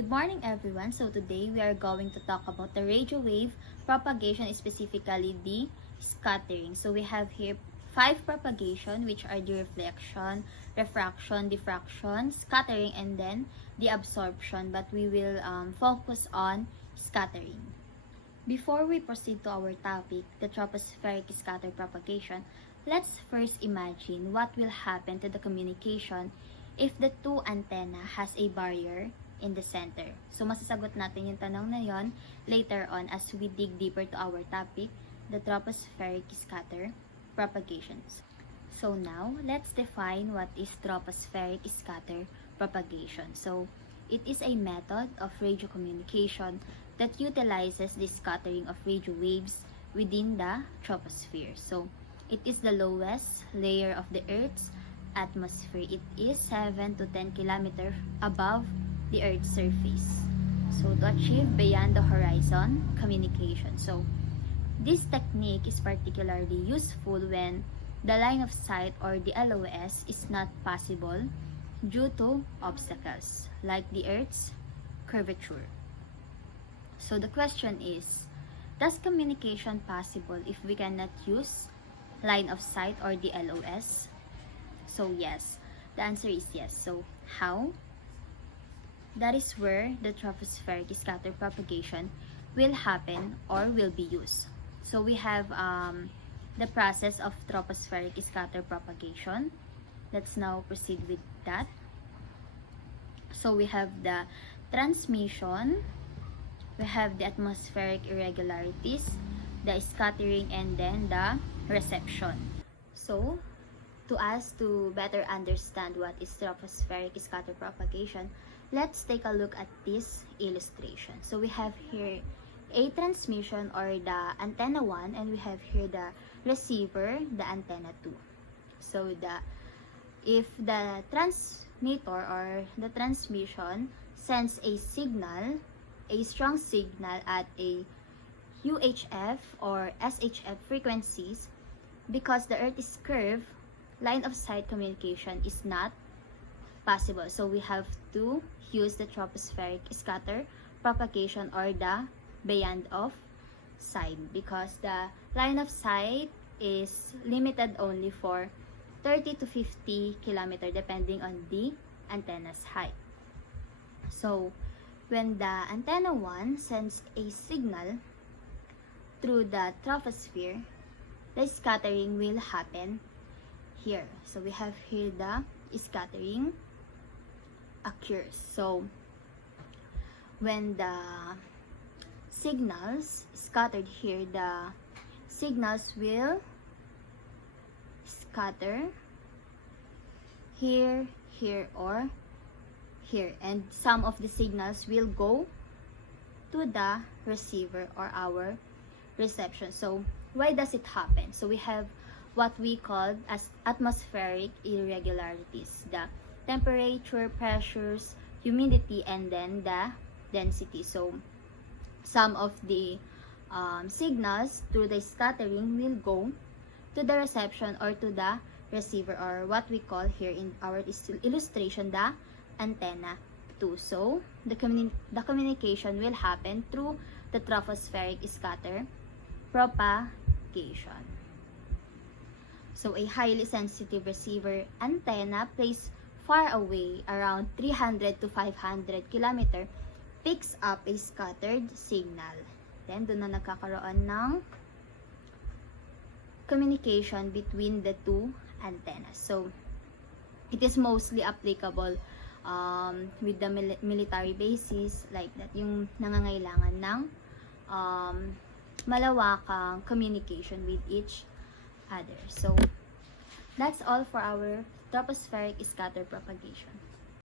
Good morning everyone. So today we are going to talk about the radio wave propagation, specifically the scattering. So we have here 5 propagation, which are the reflection, refraction, diffraction, scattering, and then the absorption, but we will focus on scattering. Before we proceed to our topic, the tropospheric scatter propagation, let's first imagine what will happen to the communication if the two antenna has a barrier in the center. So masasagot natin yung tanong na yon later on as we dig deeper to our topic, the tropospheric scatter propagations. So now, let's define what is tropospheric scatter propagation. So it is a method of radio communication that utilizes the scattering of radio waves within the troposphere. So it is the lowest layer of the Earth's atmosphere. It is 7 to 10 kilometers above the Earth's surface. So to achieve beyond the horizon communication. So this technique is particularly useful when the line of sight, or the LOS, is not possible due to obstacles like the Earth's curvature. So the question is, does communication possible if we cannot use line of sight or the LOS? So yes, the answer is yes. So how? That is where the tropospheric scatter propagation will happen or will be used. So we have the process of tropospheric scatter propagation. Let's now proceed with that. So we have the transmission, we have the atmospheric irregularities, the scattering, and then the reception. So to better understand what is tropospheric scatter propagation, let's take a look at this illustration. So we have here a transmission, or the antenna 1, and we have here the receiver, the antenna 2. So if the transmitter or the transmission sends a signal, a strong signal at a UHF or SHF frequencies, because the Earth is curved, line of sight communication is not possible. So we have to use the tropospheric scatter propagation, or the beyond of sight, because the line of sight is limited only for 30 to 50 kilometers depending on the antenna's height. So when the antenna 1 sends a signal through the troposphere, the scattering will happen here. So we have here the scattering occurs. So when the signals scattered here, the signals will scatter here, here, or here, and some of the signals will go to the receiver or our reception. So why does it happen? So we have what we call as atmospheric irregularities, the temperature, pressures, humidity, and then the density. So some of the signals through the scattering will go to the reception or to the receiver, or what we call here in our illustration the antenna 2. So the communication will happen through the tropospheric scatter propagation. So a highly sensitive receiver antenna placed far away, around 300 to 500 kilometer, picks up a scattered signal. Then doon na nagkakaroon ng communication between the two antennas. So it is mostly applicable with the military bases, like that, yung nangangailangan ng malawakang communication with each other. So that's all for our tropospheric scatter propagation.